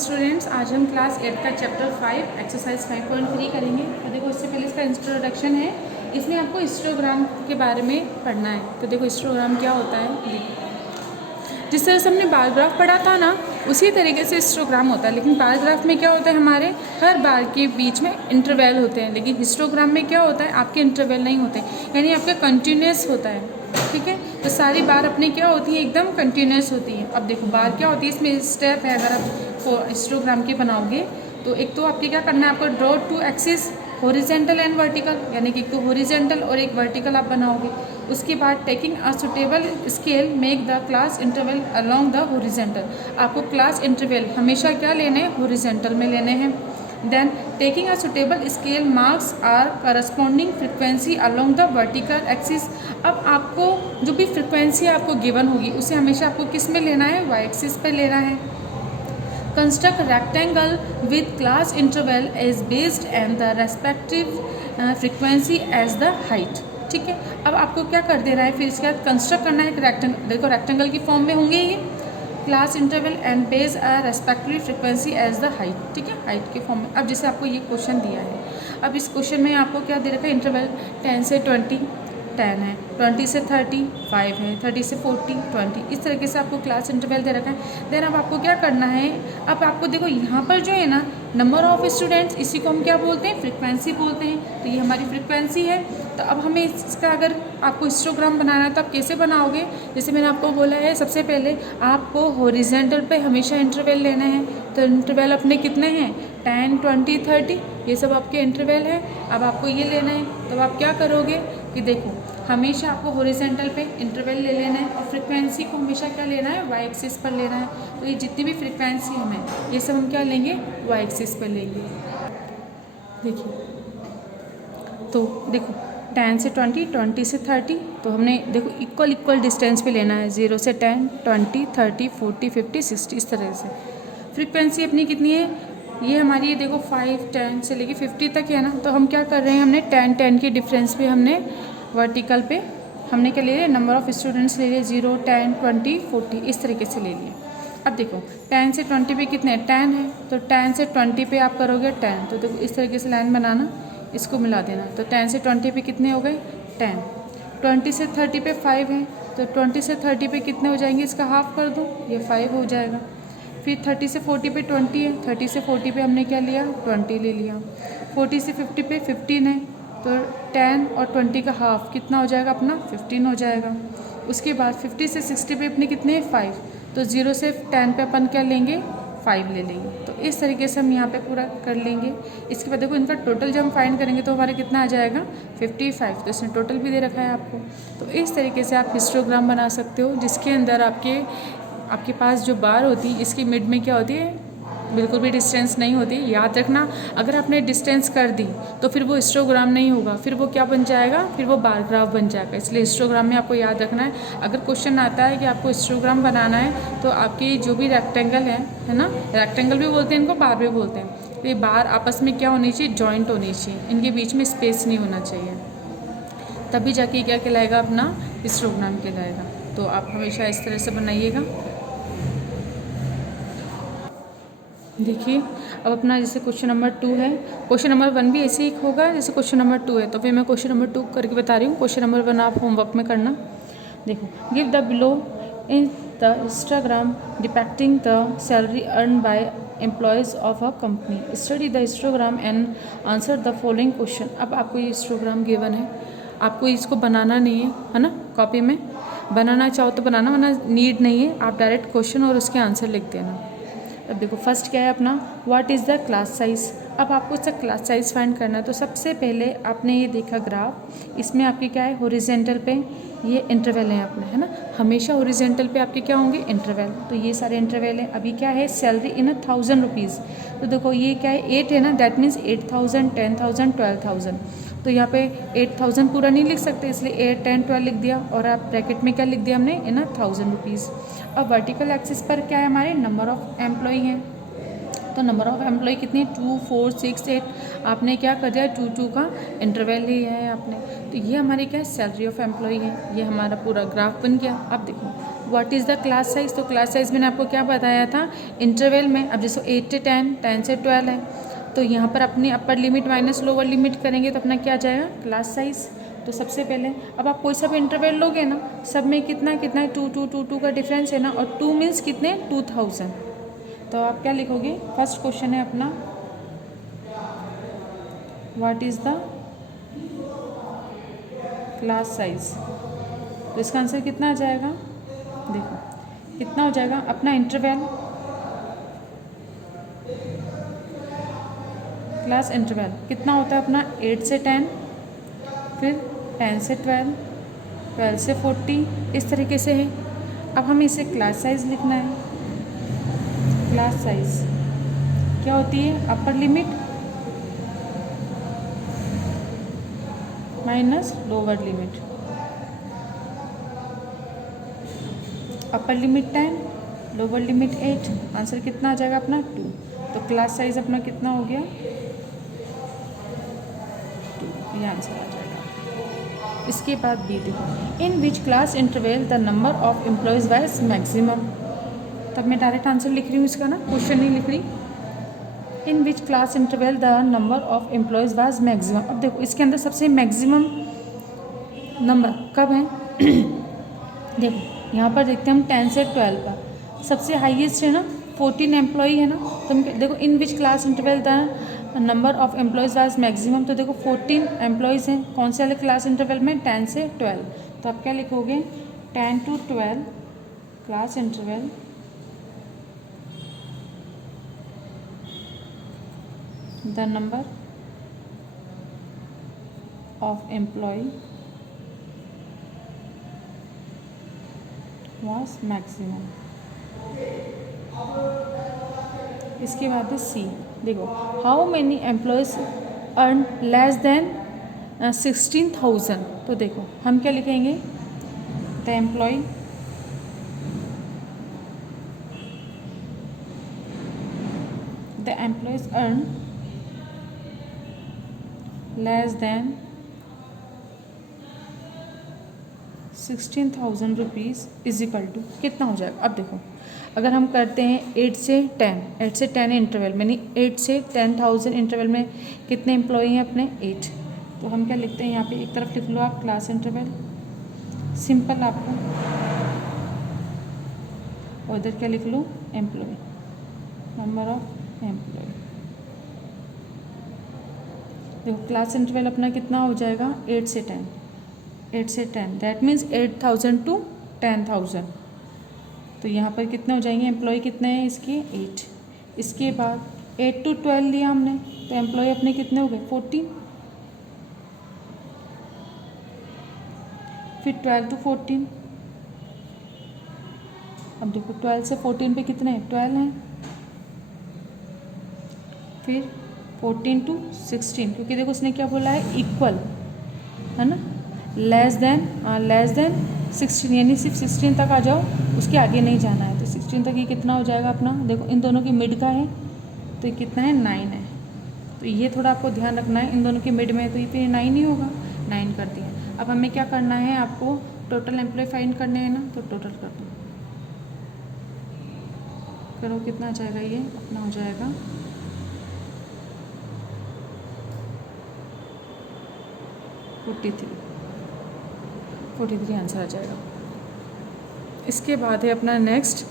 Students, आज हम class 8 का चैप्टर 5 एक्सरसाइज 5.3 करेंगे। तो देखो, इससे पहले इसका इंट्रोडक्शन है। इसमें आपको हिस्टोग्राम के बारे में पढ़ना है। तो देखो, हिस्टोग्राम क्या होता है। देखो, जिस तरह से हमने बार ग्राफ पढ़ा था ना, उसी तरीके से हिस्टोग्राम होता है। लेकिन बार ग्राफ में क्या होता है, हमारे हर बार के बीच में इंटरवल होते हैं। लेकिन हिस्टोग्राम में क्या होता है, आपके इंटरवल नहीं होते, यानी आपका कंटिन्यूस होता है। ठीक है, तो सारी बार अपनी क्या होती है, एकदम कंटिन्यूस होती है। अब देखो, बार क्या होती है, इसमें स्टेप है। अगर आप हिस्टोग्राम के बनाओगे तो एक तो आपके क्या करना है, आपको draw two axis horizontal and vertical, यानी कि एक तो हॉरिजेंटल और एक वर्टिकल आप बनाओगे। उसके बाद taking a suitable scale make the class interval along the horizontal. आपको क्लास इंटरवल हमेशा क्या लेने हैं, हॉरिजेंटल में लेने हैं। Then taking a suitable scale marks are corresponding frequency along the vertical axis. अब आपको जो भी फ्रिक्वेंसी आपको गिवन होगी उसे हमेशा आपको किस में लेना है, वाई एक्सिस पे लेना है। Construct rectangle with class interval is based and the respective frequency as the height. ठीक है, अब आपको क्या कर देना है, फिर इसके बाद कंस्ट्रक्ट करना है एक रेक्टेंगल। देखो, रेक्टेंगल की फॉर्म में होंगे ये class interval and base a respective frequency as the height. ठीक है, हाइट के फॉर्म में। अब जैसे आपको ये क्वेश्चन दिया है, अब इस क्वेश्चन में आपको क्या दे रखा है, इंटरवल 10 से 20 10 है, 20 से 30 5 है, 30 से 40 20, इस तरीके से आपको क्लास इंटरवल दे रखा है। देन अब आपको क्या करना है, अब आपको देखो यहाँ पर जो है ना, नंबर ऑफ स्टूडेंट्स, इसी को हम क्या बोलते हैं, फ्रिक्वेंसी बोलते हैं। तो ये हमारी फ्रिक्वेंसी है। तो अब हमें इसका अगर आपको हिस्टोग्राम बनाना है तो आप कैसे बनाओगे, जैसे मैंने आपको बोला है, सबसे पहले आपको हॉरिजेंटल पे हमेशा इंटरवल लेना है। तो इंटरवल अपने कितने हैं, 10 20 30, ये सब आपके इंटरवल है। अब आपको ये लेना है, तो आप क्या करोगे कि देखो, हमेशा आपको हॉरिजेंटल पे इंटरवल ले लेना है और फ्रिक्वेंसी को हमेशा क्या लेना है, वाई एक्सिस पर लेना है। तो ये जितनी भी फ्रिक्वेंसी हमें, ये सब हम क्या लेंगे, वाई एक्सिस पर लेंगे। देखिए, तो देखो 10 से 20 20 से 30, तो हमने देखो इक्वल डिस्टेंस पे लेना है, 0 से 10 20 30 40 50 60, इस तरह से। फ्रिक्वेंसी अपनी कितनी है, ये हमारी ये देखो 5 10 से लेके 50 तक है ना। तो हम क्या कर रहे हैं, हमने 10 10 के डिफरेंस पे हमने वर्टिकल पे हमने क्या ले लिया, नंबर ऑफ़ स्टूडेंट्स ले लिए, 0 10 20 40, इस तरीके से ले लिए। अब देखो 10 से 20 पे कितने 10 है, तो 10 से 20 पे आप करोगे 10, तो देखो इस तरीके से लाइन बनाना, इसको मिला देना। तो 10 से 20 पे कितने हो गए 10, 20 से 30 पे 5 है, तो 20 से 30 पे कितने हो जाएंगे, इसका हाफ कर दो, ये 5 हो जाएगा। फिर 30 से 40 पे 20 है, 30 से 40 पे हमने क्या लिया, 20 ले लिया। 40 से 50 पे 15 है, तो 10 और 20 का हाफ कितना हो जाएगा अपना, 15 हो जाएगा। उसके बाद 50 से 60 पे अपने कितने हैं, 5, तो 0 से 10 पे अपन क्या लेंगे, 5 ले लेंगे। तो इस तरीके से हम यहाँ पे पूरा कर लेंगे। इसके बाद देखो, इनका टोटल जब हम फाइंड करेंगे तो हमारा कितना आ जाएगा, 55। तो इसने टोटल भी दे रखा है आपको। तो इस तरीके से आप हिस्टोग्राम बना सकते हो, जिसके अंदर आपके पास जो बार होती है, इसकी मिड में क्या होती है, बिल्कुल भी डिस्टेंस नहीं होती। याद रखना, अगर आपने डिस्टेंस कर दी तो फिर वो हिस्टोग्राम नहीं होगा, फिर वो क्या बन जाएगा, फिर वो बार ग्राफ बन जाएगा। इसलिए हिस्टोग्राम में आपको याद रखना है। अगर क्वेश्चन आता है कि आपको हिस्टोग्राम बनाना है, तो आपकी जो भी रेक्टेंगल है ना, रेक्टेंगल भी बोलते हैं इनको, बार भी बोलते हैं, तो ये बार आपस में क्या होनी चाहिए, जॉइंट होनी चाहिए, इनके बीच में स्पेस नहीं होना चाहिए, तभी जाके क्या कहलाएगा, अपना हिस्टोग्राम कहलाएगा। तो आप हमेशा इस तरह से बनाइएगा। देखिए, अब अपना जैसे क्वेश्चन नंबर 2 है, क्वेश्चन नंबर 1 भी ऐसे ही होगा जैसे क्वेश्चन नंबर 2 है। तो फिर मैं क्वेश्चन नंबर 2 करके बता रही हूँ। क्वेश्चन नंबर 1 आप होमवर्क में करना। देखो, give the below in the histogram depicting the salary earn by employees of a company, study the histogram and answer the following question. अब आपको ये हिस्टोग्राम गिवन है, आपको इसको बनाना नहीं है ना, कॉपी में बनाना चाहो तो बनाना, वरना नीड नहीं है, आप डायरेक्ट क्वेश्चन और उसके आंसर लिख देना। अब देखो, फर्स्ट क्या है अपना, what is the class size. अब आपको इसका क्लास साइज़ फाइंड करना है। तो सबसे पहले आपने ये देखा ग्राफ, इसमें आपके क्या है, हॉरिजेंटल पे ये इंटरवल है अपने, है ना, हमेशा हॉरिजेंटल पे आपके क्या होंगे, इंटरवल। तो ये सारे इंटरवल है। अभी क्या है, सैलरी इन 1000 रुपीज़। तो देखो ये क्या है, 8 है ना, दैट मीन्स 8000 10000 12000। तो यहाँ पे 8000 पूरा नहीं लिख सकते, इसलिए 8 10 12 लिख दिया, और आप ब्रैकेट में क्या लिख दिया हमने, इन 1000 रुपीज़। अब वर्टिकल एक्सिस पर क्या है, हमारे नंबर ऑफ़ एम्प्लॉई हैं। तो नंबर ऑफ़ एम्प्लॉई कितनी, 2 4 6 8, आपने क्या कर दिया, 2 2 का इंटरवल लिया है आपने। तो ये हमारी क्या है, सैलरी ऑफ एम्प्लॉई है। ये हमारा पूरा ग्राफ बन गया। अब देखो, what is the class size, तो क्लास साइज मैंने आपको क्या बताया था इंटरवल में। अब जैसे 8 से 10, 10 से 12 है, तो यहाँ पर अपनी upper limit minus lower limit करेंगे तो अपना क्या आ जाएगा क्लास साइज। तो सबसे पहले अब आप कोई सा भी इंटरवल लोगे ना, सब में कितना कितना है 2 2 2 2 का डिफरेंस है ना, और 2 मीन्स कितने 2000। तो आप क्या लिखोगे, फर्स्ट क्वेश्चन है अपना what is the class size, तो इसका आंसर कितना आ जाएगा, देखो कितना हो जाएगा अपना इंटरवल, क्लास इंटरवल कितना होता है अपना 8 से 10, फिर 10 से 12, 12 से 40, इस तरीके से है। अब हमें इसे क्लास साइज लिखना है। क्लास साइज क्या होती है, upper limit minus lower limit. Upper limit 10, lower limit 8, answer कितना आ जाएगा अपना 2। तो क्लास साइज अपना कितना हो गया 2, ये आंसर आ जाएगा। इसके बाद बी देखो, in which class interval the number of employees was maximum. तब मैं डायरेक्ट आंसर लिख रही हूँ इसका ना, क्वेश्चन नहीं लिख रही। In which class interval the number of employees was maximum. अब देखो इसके अंदर सबसे मैक्सिमम नंबर कब है देखो यहाँ पर देखते हैं हम 10 से 12 पर सबसे हाईएस्ट है ना 14 एम्प्लॉई है ना। तो हम देखो in which class interval the number of employees was maximum, तो देखो 14 एम्प्लॉयज़ हैं कौन से वाले क्लास इंटरवल में 10 से 12। तो आप क्या लिखोगे 10 to 12 class interval the number of employ was maximum. इसके बाद है सी, देखो how many employees earn less than 16,000। तो देखो हम क्या लिखेंगे the employ earn less than 16,000 rupees is equal to कितना हो जाएगा। अब देखो अगर हम करते हैं 8 से 10 इंटरवल में, 8 से 10,000 इंटरवल में कितने एम्प्लॉई हैं अपने 8। तो हम क्या लिखते हैं यहाँ पे एक तरफ लिख लो आप क्लास इंटरवल सिंपल आपको, और इधर क्या लिख लो एम्प्लॉय नंबर ऑफ एम्प्लॉय। देखो क्लास इंटरवल अपना कितना हो जाएगा 8 से 10 दैट मीन्स 8,000 to 10,000। तो यहाँ पर कितने हो जाएंगे एम्प्लॉय कितने हैं इसके 8। इसके बाद 8 to 12 लिया हमने, तो एम्प्लॉय अपने कितने हो गए 14, फिर 12 to 14। अब देखो 12 से 14 पे कितने हैं 12 हैं, फिर 14 to 16, क्योंकि देखो उसने क्या बोला है इक्वल है ना, लेस देन 16, यानी सिर्फ 16 तक आ जाओ, उसके आगे नहीं जाना है। तो 16 तक ये कितना हो जाएगा अपना, देखो इन दोनों की मिड का है तो ये कितना है 9 है। तो ये थोड़ा आपको ध्यान रखना है, इन दोनों के मिड में है तो ये फिर 9 ही होगा, 9 कर दिया। अब हमें क्या करना है, आपको टोटल एम्प्लॉय फाइंड करने हैं ना, तो टोटल कर दो, करो कितना आ जाएगा, ये अपना हो जाएगा 43 आंसर आ जाएगा। इसके बाद है अपना next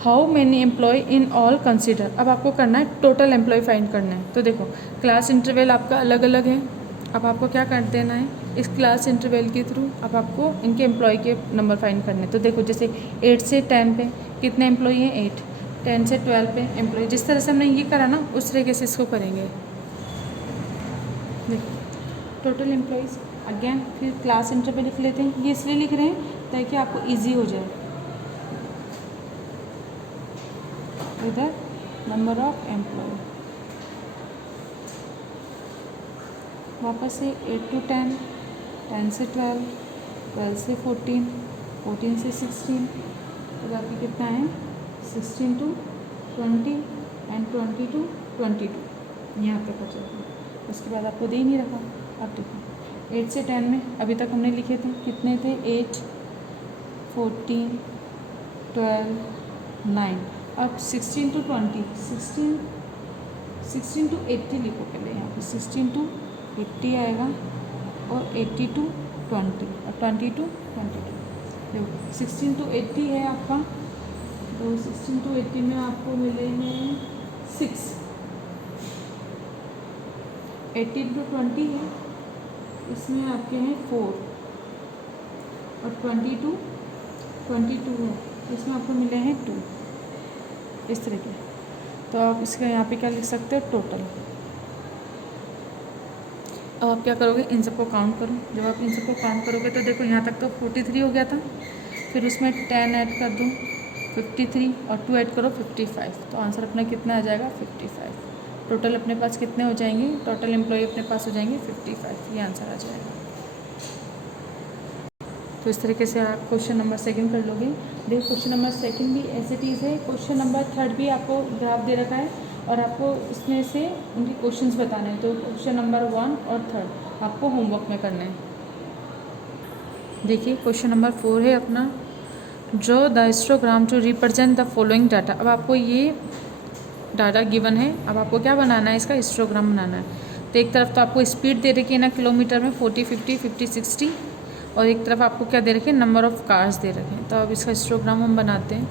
how many employ in all consider. अब आपको करना है टोटल एम्प्लॉय फाइंड करना है। तो देखो क्लास इंटरवल आपका अलग अलग है, अब आपको क्या कर देना है इस क्लास इंटरवल के थ्रू अब आपको इनके एम्प्लॉय के नंबर फाइंड करने हैं। तो देखो जैसे 8 से 10 पे कितने एम्प्लॉय हैं 8, 10 से 12 पे एम्प्लॉय, जिस तरह से हमने ये करा ना उस तरीके से इसको करेंगे। देखो टोटल एम्प्लॉयज़ अगेन फिर क्लास इंटरवल लिख लेते हैं, ये इसलिए लिख रहे हैं ताकि आपको इजी हो जाए। इधर नंबर ऑफ एम्प्लॉय वापस से 8 to 10, 10 से 12, 12 से 14, 14 से 16, तो बाकी कितना है 16 to 20 एंड 20 to 22, यहाँ पे बचा है। उसके बाद आपको दे ही नहीं रखा। अब देखो 8 से 10 में अभी तक हमने लिखे थे कितने थे 8, 14, 12, 9। अब 16 to 20, 16 to 80 लिखो पहले यहाँ पे। 16 to 80 आएगा और 80 to 20 और 20 to 22। देखो 16 to 80 है आपका, तो 16 to 80 में आपको मिले हैं 6। 18 to 20 है, इसमें आपके हैं 4 और 20 to 22 है, इसमें आपको मिले हैं 2। इस तरीके तो आप इसका यहाँ पे क्या लिख सकते हो, टोटल। अब आप क्या करोगे, इन सबको काउंट करो। जब आप इन सबको काउंट करोगे तो देखो यहाँ तक तो 43 हो गया था, फिर उसमें 10 ऐड कर दो 53 और 2 ऐड करो 55, तो आंसर अपना कितना आ जाएगा 55। टोटल अपने पास कितने हो जाएंगे, टोटल एम्प्लॉय अपने पास हो जाएंगे 55, ये आंसर आ जाएगा। तो इस तरीके से आप क्वेश्चन नंबर 2 कर लोगे। देखो क्वेश्चन नंबर 2 भी ऐसे चीज़ है। क्वेश्चन नंबर 3 भी आपको ग्राफ दे रखा है और आपको इसमें से उनके क्वेश्चंस बताने हैं। तो क्वेश्चन नंबर 1 और 3 आपको होमवर्क में करना है। देखिए क्वेश्चन नंबर 4 है अपना, draw the histogram to represent the following data. अब आपको ये डाटा गिवन है, अब आपको क्या बनाना है, इसका हिस्टोग्राम बनाना है। तो एक तरफ तो आपको स्पीड दे रखी है ना किलोमीटर में 40, 50, 50, 60, और एक तरफ आपको क्या दे रखे हैं, नंबर ऑफ़ कार्स दे रखे हैं। तो अब इसका हिस्टोग्राम हम बनाते हैं।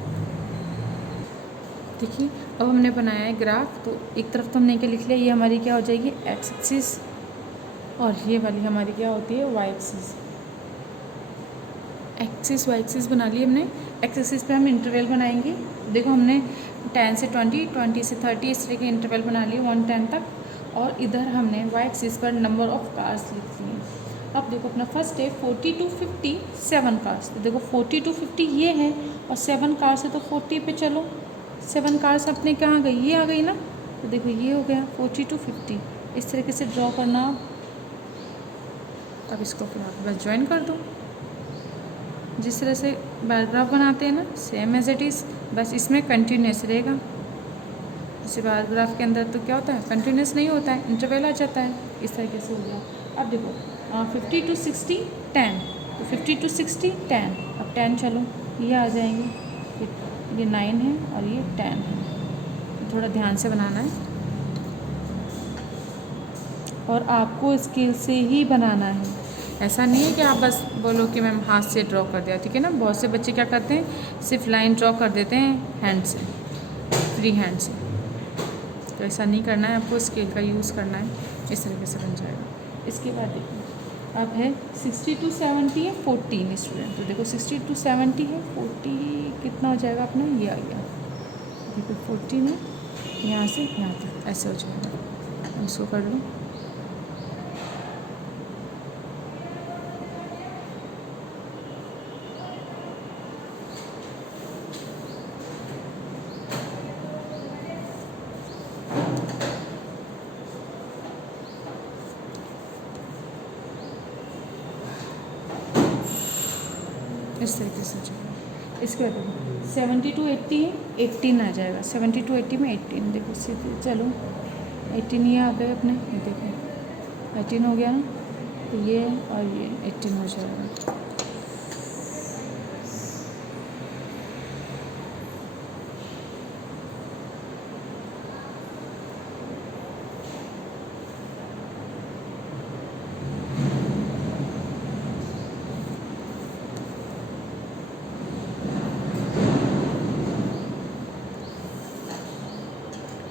देखिए अब हमने बनाया है ग्राफ, तो एक तरफ तो हमने क्या लिख लिया, ये हमारी क्या हो जाएगी एक्स एक्सिस और ये वाली हमारी क्या होती है Y axis. Axis Y axis बना ली हमने। एक्स एक्सिस पे हम इंटरवल बनाएंगे। देखो हमने 10 से 20, 20 से 30 इस तरह के इंटरवल बना लिए 110 तक, और इधर हमने वाई एक्सिस पर नंबर ऑफ़ कार्स लिख लिए। अब देखो अपना फर्स्ट है 40 to 50 7 कार्स। तो देखो 40 to 50 ये है और 7 कार्स है, तो 40 पे चलो 7 कार्स अपने कहाँ गई, ये आ गई ना। तो देखो ये हो गया 40 to 50। इस तरीके से ड्रॉ करना। अब इसको फिर आप बस ज्वाइन कर दो। जिस तरह से पैराग्राफ बनाते हैं ना, सेम एज इट इज़, बस इसमें कंटिन्यूस रहेगा। जैसे पैराग्राफ के अंदर तो क्या होता है, कंटिन्यूस नहीं होता है, इंटरवल आ जाता है। इस तरीके से हो गया। अब देखो 50 to 60 10, तो 50 to 60 10। अब 10 चलो ये आ जाएंगे, ये 9 है और ये 10 है। थोड़ा ध्यान से बनाना है और आपको स्केल से ही बनाना है। ऐसा नहीं है कि आप बस बोलो कि मैम हाथ से ड्रॉ कर दिया, ठीक है ना। बहुत से बच्चे क्या करते हैं, सिर्फ लाइन ड्रॉ कर देते हैं हैंड से, फ्री हैंड से। तो ऐसा नहीं करना है, आपको स्केल का यूज़ करना है। इस तरीके से बन जाएगा। इसके बाद देखिए अब है 60 to 70 है 14 स्टूडेंट। तो देखो 60 to 70 है 40 कितना हो जाएगा अपना, ये आ गया। देखो 14 है, यहाँ से यहाँ तक ऐसे हो जाएगा। इसको कर लो। इस तरीके से जाएगा। इसके बाद देखो 70 to 80 है 18 आ जाएगा। 70 to 80 में 18, देखो सीधे चलो 18 ये आ गए अपने, ये देखो 18 हो गया ना। तो ये और ये 18 हो जाएगा।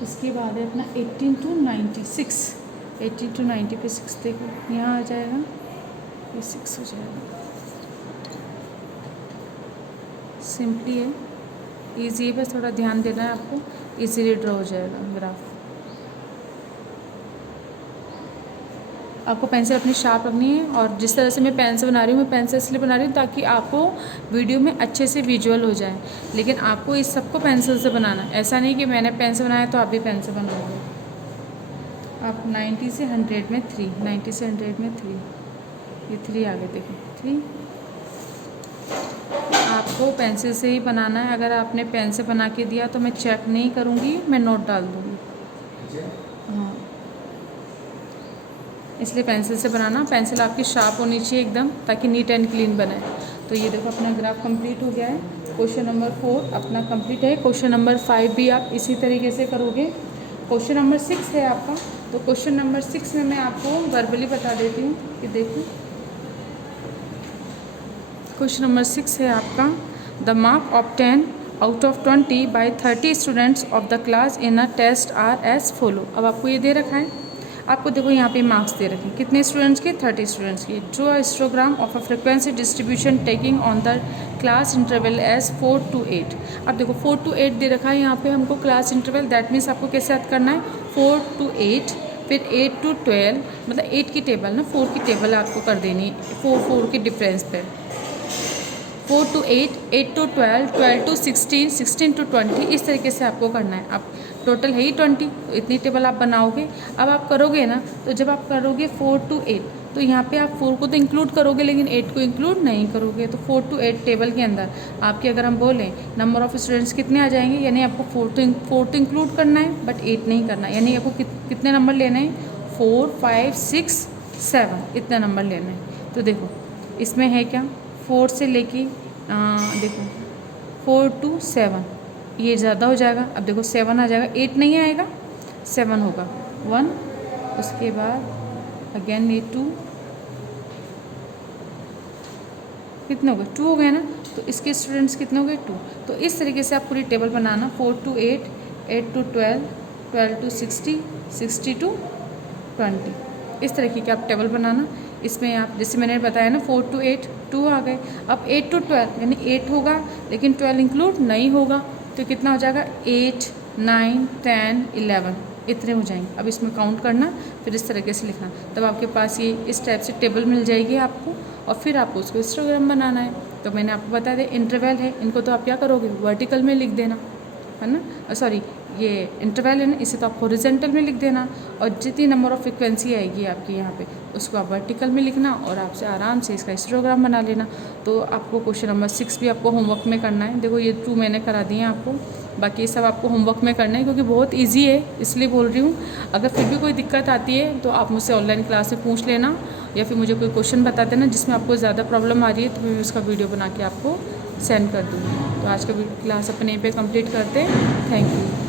इसके बाद है अपना 18 to 96। 80 to 90 पे 6 देखो यहाँ आ जाएगा, ये 6 हो जाएगा। सिंपली है, इजी है, बस थोड़ा ध्यान देना है आपको, इजीली ड्रॉ हो जाएगा ग्राफ। आपको पेंसिल अपनी शार्प रखनी है, और जिस तरह से मैं पेन से बना रही हूँ, मैं पेन से इसलिए बना रही हूँ ताकि आपको वीडियो में अच्छे से विजुअल हो जाए। लेकिन आपको इस सबको पेंसिल से बनाना है, ऐसा नहीं कि मैंने पेन से बनाया तो आप भी पेन से बनाओगे। आप 90 से 100 में 3, 90 से 100 में 3, ये 3 आगे देखिए 3। आपको पेंसिल से ही बनाना है। अगर आपने पेन से बना के दिया तो मैं चेक नहीं करूँगी, मैं नोट डाल दूँगी। हाँ, इसलिए पेंसिल से बनाना। पेंसिल आपकी शार्प होनी चाहिए एकदम, ताकि नीट एंड क्लीन बने। तो ये देखो अपना ग्राफ कंप्लीट हो गया है। क्वेश्चन नंबर 4 अपना कंप्लीट है। क्वेश्चन नंबर 5 भी आप इसी तरीके से करोगे। क्वेश्चन नंबर 6 है आपका, तो क्वेश्चन नंबर 6 में मैं आपको वर्बली बता देती हूँ कि देखो क्वेश्चन नंबर 6 है आपका, the mark of 10 out of 20 by 30 students of the class in a test are as follow. अब आपको ये दे रखा है, आपको देखो यहाँ पे मार्क्स दे रखे हैं कितने स्टूडेंट्स के, 30 स्टूडेंट्स के। Draw a histogram of a frequency distribution taking on the class interval as 4 to 8। अब देखो 4 to 8 दे रखा है यहाँ पे हमको क्लास इंटरवल, दैट मीन्स आपको कैसे याद करना है, 4 to 8, फिर 8 to 12, मतलब 8 की टेबल ना, 4 की टेबल आपको कर देनी है 4 के डिफरेंस पे। 4 to 8, 8 to 12, 12 to 16, 16 to 20, इस तरीके से आपको करना है। अब टोटल है ही 20, तो इतनी टेबल आप बनाओगे। अब आप करोगे ना, तो जब आप करोगे 4 to 8, तो यहाँ पे आप 4 को तो इंक्लूड करोगे लेकिन 8 को इंक्लूड नहीं करोगे। तो 4 to 8 टेबल के अंदर आपके अगर हम बोलें नंबर ऑफ़ स्टूडेंट्स कितने आ जाएंगे, यानी आपको 4 तो इंक्लूड करना है बट 8 नहीं करना, यानी आपको कितने नंबर लेने हैं, 4, 5, 6, 7 इतना नंबर लेना है। तो देखो इसमें है क्या, 4 से लेके देखो 4 to 7, ये ज़्यादा हो जाएगा। अब देखो 7 आ जाएगा, 8 नहीं आएगा, 7 होगा 1, उसके बाद अगेन ये 2, कितने हो गए, 2 हो गए ना। तो इसके स्टूडेंट्स कितने हो गए, 2। तो इस तरीके से आप पूरी table banana, 4 to 8, 8 to 12, 12 to 60, 60 to 20, इस तरीके की आप टेबल बनाना। इसमें आप जैसे मैंने बताया ना 4 to 8, 2 आ गए। अब 8 to 12 यानी 8 होगा लेकिन 12 इंक्लूड नहीं होगा, तो कितना हो जाएगा, 8, 9, 10, 11 इतने हो जाएंगे। अब इसमें काउंट करना, फिर इस तरीके से लिखना, तब आपके पास ये इस टाइप से टेबल मिल जाएगी आपको, और फिर आपको उसको हिस्टोग्राम बनाना है। तो मैंने आपको बता दें इंटरवल है, इनको तो आप क्या करोगे, वर्टिकल में लिख देना है ना, सॉरी ये इंटरवल है ना, इसे तो आप हॉरिजॉन्टल में लिख देना, और जितनी नंबर ऑफ फ्रिक्वेंसी आएगी आपकी यहाँ पे उसको आप वर्टिकल में लिखना, और आपसे आराम से इसका हिस्टोग्राम बना लेना। तो आपको क्वेश्चन नंबर 6 भी आपको होमवर्क में करना है। देखो ये 2 मैंने करा दिए हैं आपको, बाकी ये सब आपको होमवर्क में करना है क्योंकि बहुत ईजी है, इसलिए बोल रही हूँ। अगर फिर भी कोई दिक्कत आती है तो आप मुझसे ऑनलाइन क्लास में पूछ लेना, या फिर मुझे कोई क्वेश्चन बता देना जिसमें आपको ज़्यादा प्रॉब्लम आ रही है, तो मैं उसका वीडियो बना के आपको सेंड कर दूँगी। तो आज का क्लास अपने पे कंप्लीट करते हैं। Thank you.